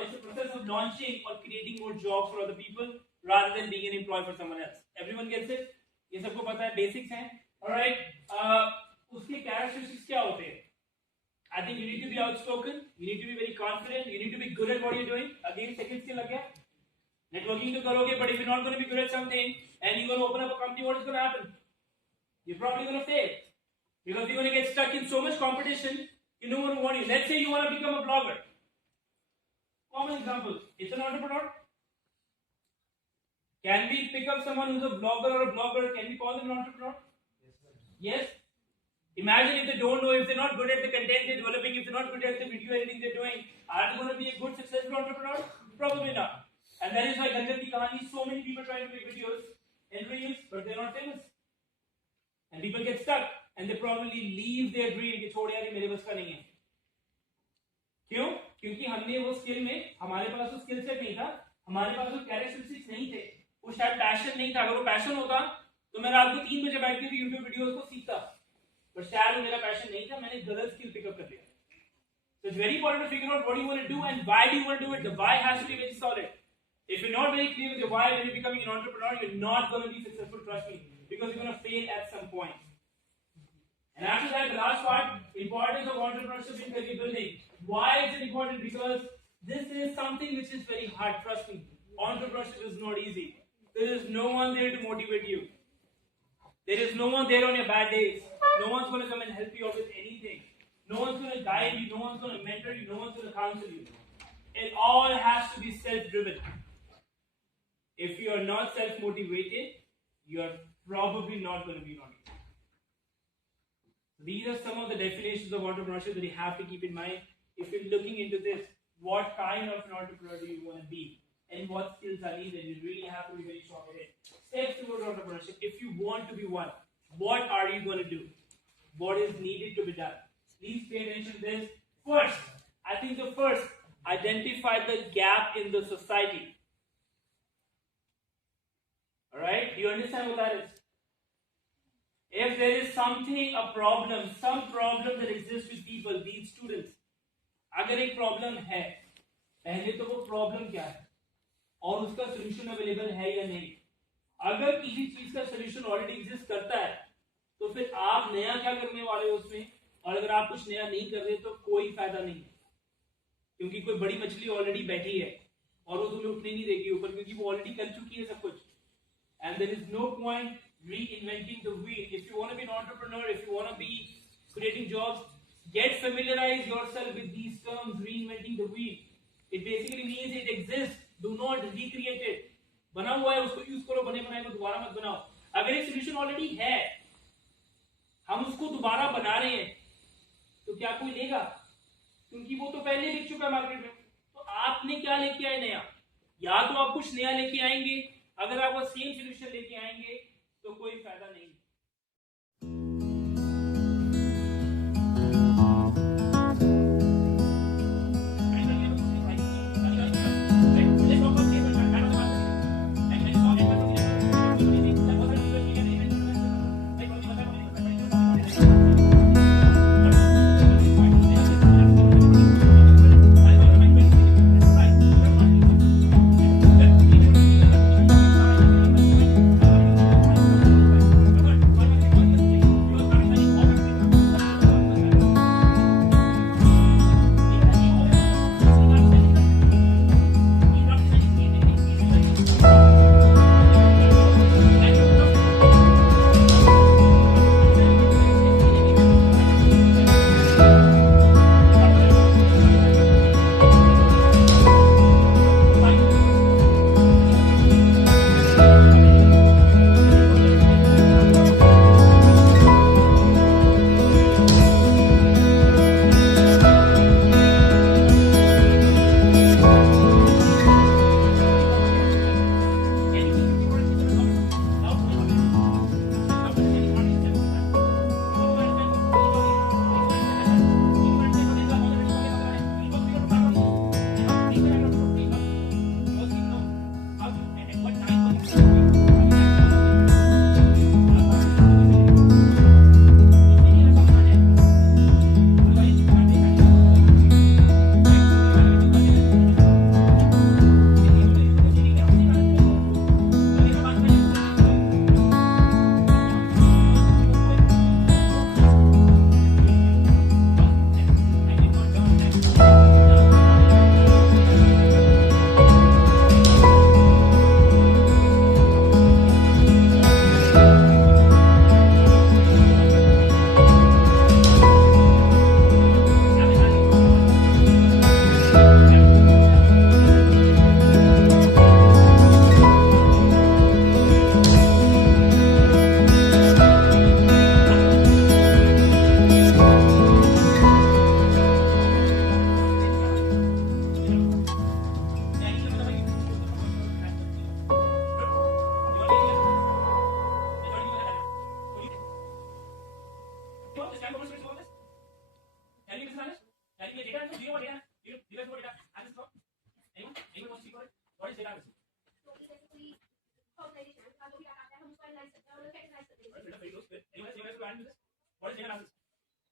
it's a process of launching or creating more jobs for other people rather than being an employee for someone else. Everyone gets it? ये सबको पता है, basics हैं. Alright. उसके characteristics क्या होते हैं? I think you need to be outspoken. You need to be very confident. You need to be good at what you're doing. Again, second skill लग गया. Networking तो करोगे, but if you're not going to be good at something and you're going to open up a company, what is going to happen? You're probably going to fail because you're going to get stuck in so much competition. You don't want to want you. Let's say you want to become a blogger. Common example. It's an entrepreneur. Can we pick up someone who's a blogger or a blogger? Can we call them an entrepreneur? Yes. Imagine if they don't know, if they're not good at the content they're developing, if they're not good at the video editing they're doing, are they going to be a good, successful entrepreneur? Probably not. And that is why Gangan ki kahani, so many people trying to make videos and reels, but they're not famous. And people get stuck and they probably leave their dream कि छोड़ यार ये मेरे बस का नहीं है. क्यों? क्योंकि हमने वो स्किल में, हमारे पास वो स्किल सेट नहीं था, हमारे पास वो कैरेक्टरिस्टिक्स नहीं थे, वो शायद पैशन नहीं था. अगर वो पैशन होता तो मैं रात को 3 बजे बैठ के भी यूट्यूब वीडियोस को सीखता, पर शायद वो मेरा पैशन नहीं था, मैंने गलत स्किल पिकअप कर लिया. So it's very important to figure out what you want to do and why do you want to do it. The why has to be very solid. If you're not very clear with your why when you're becoming an entrepreneur, you're not going to be successful, trust me, because you're going to fail at some point. And after that, the last part, importance of entrepreneurship in career building. Why is it important? Because this is something which is very hard, trust me. Entrepreneurship is not easy. There is no one there to motivate you. There is no one there on your bad days. No one's going to come and help you out with anything. No one's going to guide you. No one's going to mentor you. No one's going to counsel you. It all has to be self-driven. If you are not self-motivated, you are probably not going to be an entrepreneur. These are some of the definitions of entrepreneurship that you have to keep in mind. If you're looking into this, what kind of an entrepreneur do you want to be? And what skills are needed? You really have to be very sure of it. Steps towards entrepreneurship. If you want to be one, what are you going to do? What is needed to be done? Please pay attention to this. First, I think the first, identify the gap in the society. Alright? Do you understand what that is? If there is something, a problem, some problem that exists with people, be it students, अगर एक problem है, पहले तो वो problem क्या है और उसका solution available है या नहीं. अगर किसी चीज का solution already exist करता है, तो फिर आप नया क्या करने वाले हो उसमें, और अगर आप कुछ नया नहीं कर रहे तो कोई फायदा नहीं है, क्योंकि कोई बड़ी मछली ऑलरेडी बैठी है और वो तुम्हें उठने नहीं देगी ऊपर, क्योंकि वो ऑलरेडी कर चुकी है सब कुछ. And there is no point reinventing the wheel. If you want to be an entrepreneur, if you want to be creating jobs, get familiarize yourself with these terms, reinventing the wheel. It basically means it exists. Do not recreate it. बना हुआ है उसको use करो, बने बनाए को दोबारा मत बनाओ. अगर एक सोल्यूशन ऑलरेडी है, हम उसको दोबारा बना रहे हैं, तो क्या कोई लेगा? क्योंकि वो तो पहले बिक चुका है मार्केट में. तो आपने क्या लेके आए नया? या तो आप कुछ नया लेके आएंगे, अगर आप वो सेम सोल्यूशन लेके आएंगे तो कोई फायदा नहीं. guys know data analysis for? Anyone wants to speak for it? What is data analysis? तो जैसे कोई ऑर्गेनाइजेशन का जो भी डाटा आता है हम उसको एनालाइज करते हैं और कैटेगराइज करते हैं. Very close. Anyone else to add to this? What is data analysis?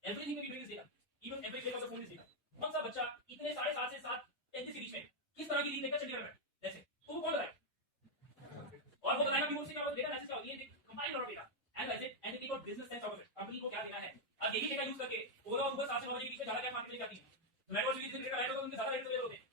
Everything that we do is data. Even every click of the phone is data. कौन सा बच्चा इतने 7:30 से 7:35 के बीच में किस तरह की रील देखकर चंडीगढ़ में जैसे तो वो कौन बताए और वो बताएगा कि वो उससे क्या डेटा एनालिसिस क्या होती है compile lot of data analyze it and take out business sense out of it company को क्या देना है अब यही डेटा यूज करके ओवरऑल सुबह 7 से 9 बजे के बीच में ज्यादा क्या मार्केट ले जाती है जोमेटो स्विगी से डेटा राइट होगा उनके ज्यादा रेट तो होते हैं